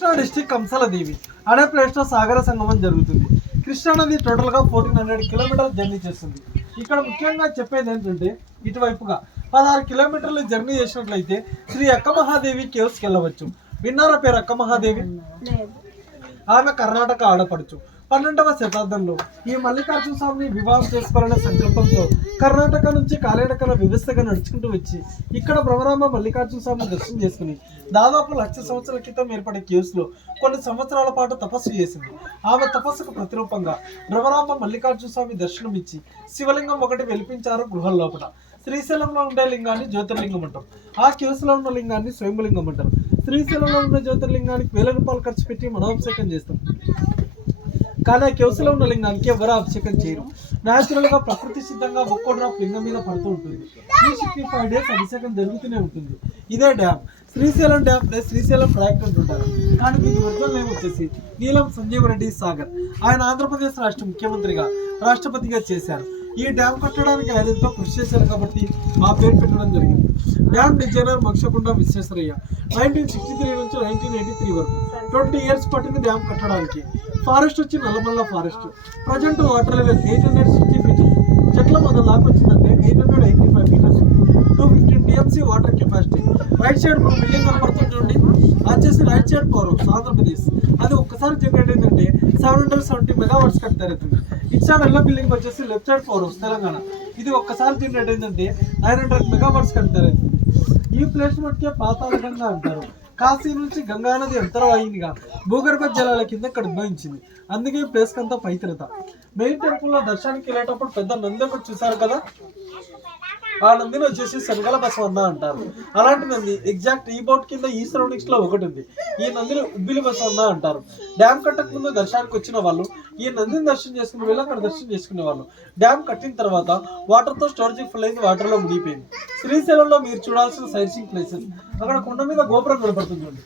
Krishna district కంసాలదేవి అనే ప్లేస్లో సాగర సంగమం జరుగుతుంది. కృష్ణా నది టోటల్గా 1400 కిలోమీటర్ల జర్నీ చేస్తుంది. ఇక్కడ ముఖ్యంగా చెప్పేది ఏంటంటే ఇటువైపుగా 16 కిలోమీటర్లు జర్నీ చేసినట్లయితే శ్రీ అక్క మహాదేవి కేవ్స్కి వెళ్ళవచ్చు. విన్నారా పేరు అక్క మహాదేవి? ఆమె కర్ణాటక ఆడపడుచు. 12వ శతాబ్దంలో ఈ మల్లికార్జున స్వామిని వివాహం చేసుకోవాలనే సంకల్పంతో కర్ణాటక నుంచి కాలినడకన వ్యవస్థగా నడుచుకుంటూ వచ్చి ఇక్కడ భ్రమరాంబ మల్లికార్జున స్వామిని దర్శనం చేసుకుని దాదాపు 1,00,000 సంవత్సరాల క్రితం ఏర్పడే కేవ్స్ లో కొన్ని సంవత్సరాల పాటు తపస్సు చేసింది. ఆమె తపస్సుకు ప్రతిరూపంగా భ్రమరాంబ మల్లికార్జున స్వామి దర్శనం ఇచ్చి శివలింగం ఒకటి వెలిపించారు గృహం లోపల. శ్రీశైలంలో ఉండే లింగాన్ని జ్యోతిర్లింగం అంటారు. ఆ కేవ్స్ లో ఉన్న లింగాన్ని స్వయంభులింగం అంటారు. శ్రీశైలంలో ఉన్న జ్యోతిర్లింగానికి వేల రూపాయలు ఖర్చు పెట్టి మనోభిషేకం చేస్తాం. కానీ ఆ కేవ్స్లో ఉన్న లింగానికి ఎవరు అభిషేకం చేయరు. న్యాచురల్ గా ప్రకృతి సిద్ధంగా ఒక్కో డ్రాప్ లింగం మీద పడుతూ ఉంటుంది. 365 డేస్ అభిషేకం జరుగుతూనే ఉంటుంది. ఇదే dam. Srisailam dam plus Srisailam project అంటుంటారు. కానీ మీకు ఒరిజినల్ నేమ్ వచ్చేసి నీలం సంజీవ్ రెడ్డి సాగర్. ఆయన ఆంధ్రప్రదేశ్ రాష్ట్ర ముఖ్యమంత్రిగా రాష్ట్రపతిగా చేశారు. ఈ డ్యామ్ కట్టడానికి ఆయన ఎంతో కృషి చేశారు కాబట్టి మా పేరు పెట్టడం జరిగింది. డ్యామ్ డిజైనర్ మక్షకుండ విశ్వేశ్వరయ్య 1963 నుంచి 1983 వరకు 20 ఇయర్స్ పట్టింది డ్యామ్ కట్టడానికి. ఫారెస్ట్ వచ్చి Nallamala forest. Present water level 860 feet. చెట్ల మొదలు దాకా వచ్చిందంటే 885 metres. 215 TMC water capacity. Right side మనం బిల్డింగ్ కనపడుతుంటుంది. వచ్చేసి రైట్ సైడ్ పవర్ ఆంధ్రప్రదేశ్. అది ఒక్కసారి జనరేట్ అయిందంటే 770 మెగావాట్స్ కట్టేరుతుంది. ఇటు సైడ్ ఎల్ల బిల్డింగ్ వచ్చేసి లెఫ్ట్ సైడ్ పవర్ తెలంగాణ. ఇది ఒక్కసారి జనరేట్ అయిందంటే 900 మెగావాట్స్ కట్టేరుతుంది. ఈ ప్లేస్ మధ్య పాతాళ గంగా అంటారు. కాశీ నుంచి గంగా నది అంతర్వాహినిగా భూగర్భ జలాల కింద ఇక్కడ ఉద్భవించింది. అందుకే ఈ ప్లేస్ కంతా పవిత్రత. మెయిన్ టెంపుల్ లో దర్శనానికి వెళ్ళేటప్పుడు పెద్ద నంది ఒకటి చూసారు కదా, ఆ నందిని వచ్చేసి శనగల బసవన్న అంటారు. అలాంటి నంది ఎగ్జాక్ట్ ఈ బోట్ కింద ఈ సరౌండింగ్స్ లో ఒకటి ఉంది. ఈ నందిని ఉబ్బిలి బసవన్న అంటారు. డ్యామ్ కట్టక ముందు దర్శనానికి వచ్చిన వాళ్ళు ఈ నందిని దర్శనం చేసుకునే వాళ్ళు అక్కడ దర్శనం చేసుకునే వాళ్ళు. డ్యామ్ కట్టిన తర్వాత వాటర్ తో స్టోరేజ్ ఫుల్ అయింది, వాటర్ లో మునిగిపోయింది. శ్రీశైలంలో మీరు చూడాల్సిన సైట్ సీయింగ్ ప్లేసెస్. అక్కడ కొండ మీద గోపురం కనపడుతుంది చూడండి.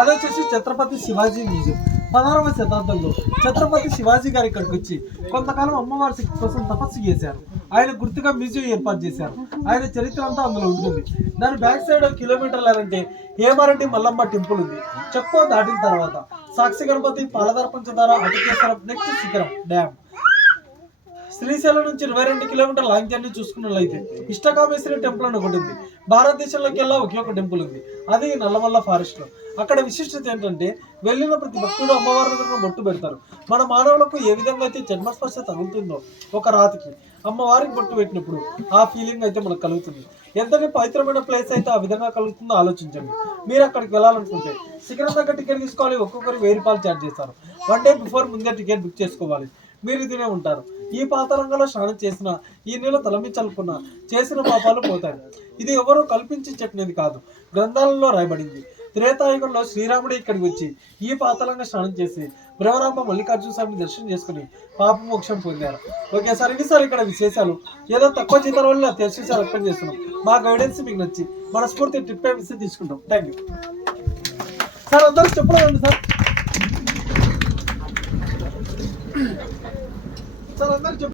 అది వచ్చేసి ఛత్రపతి శివాజీ మ్యూజియం. 16వ శతాబ్దంలో ఛత్రపతి శివాజీ గారి ఇక్కడికి వచ్చి కొంతకాలం అమ్మవారి కోసం తపస్సు చేశారు. ఆయన గుర్తుగా మ్యూజియం ఏర్పాటు చేశారు. ఆయన చరిత్ర అంతా అందులో ఉంటుంది. దాని బ్యాక్ సైడ్ కిలోమీటర్లంటే హేమారెడ్డి మల్లమ్మ టెంపుల్ ఉంది. చెక్కో దాటిన తర్వాత సాక్షి గణపతి, పాలధార పంచదార, అటుకేశ్వరం, నెక్స్ట్ శిఖరం డ్యామ్. శ్రీశైలం నుంచి 22 కిలోమీటర్ల లాంగ్ జర్నీ చూసుకున్నట్లయితే ఇష్టకామేశ్వరి టెంపుల్ అని ఒకటి ఉంది. భారతదేశంలోకి వెళ్ళా ఒకే ఒక టెంపుల్ ఉంది. అది నల్లమల్ల ఫారెస్ట్ లో. అక్కడ విశిష్టత ఏంటంటే వెళ్ళిన ప్రతి భక్తుడు అమ్మవారి దగ్గర బొట్టు పెడతారు. మన మానవులకు ఏ విధంగా అయితే జన్మస్పర్శ తగులుతుందో ఒక రాతికి అమ్మవారికి బొట్టు పెట్టినప్పుడు ఆ ఫీలింగ్ అయితే మనకు కలుగుతుంది. ఎంతటి పవిత్రమైన ప్లేస్ అయితే ఆ విధంగా కలుగుతుందో ఆలోచించండి. మీరు అక్కడికి వెళ్ళాలనుకుంటే శిఖరం దగ్గర టికెట్ తీసుకోవాలి. ఒక్కొక్కరు 1000 రూపాయలు ఛార్జ్ చేస్తారు. 1 డే బిఫోర్ ముందే టికెట్ బుక్ చేసుకోవాలి. మీరు ఇదినే ఉంటారు. ఈ పాతాళంలో స్నానం చేసిన, ఈ నెల తలమించనుకున్న చేసిన పాపాలు పోతాయి. ఇది ఎవరో కల్పించి చెప్పినది కాదు, గ్రంథాలలో రాయబడింది. త్రేతాయుగంలో శ్రీరాముడు ఇక్కడికి వచ్చి ఈ పాతాళంగా స్నానం చేసి భ్రమరాంబ మల్లికార్జున స్వామిని దర్శనం చేసుకుని పాప మోక్షం పొందారు. ఓకే సార్, ఇది సార్ ఇక్కడ విశేషాలు. ఏదో తక్కువ జీతాల వల్ల తెలిసి అర్థం చేస్తున్నాం. మా గైడెన్స్ మీకు నచ్చి మనస్ఫూర్తి ట్రిప్ మిస్ తీసుకుంటాం. Thank you sir. అందరూ చెప్పలేదు సార్. సార్ అందరూ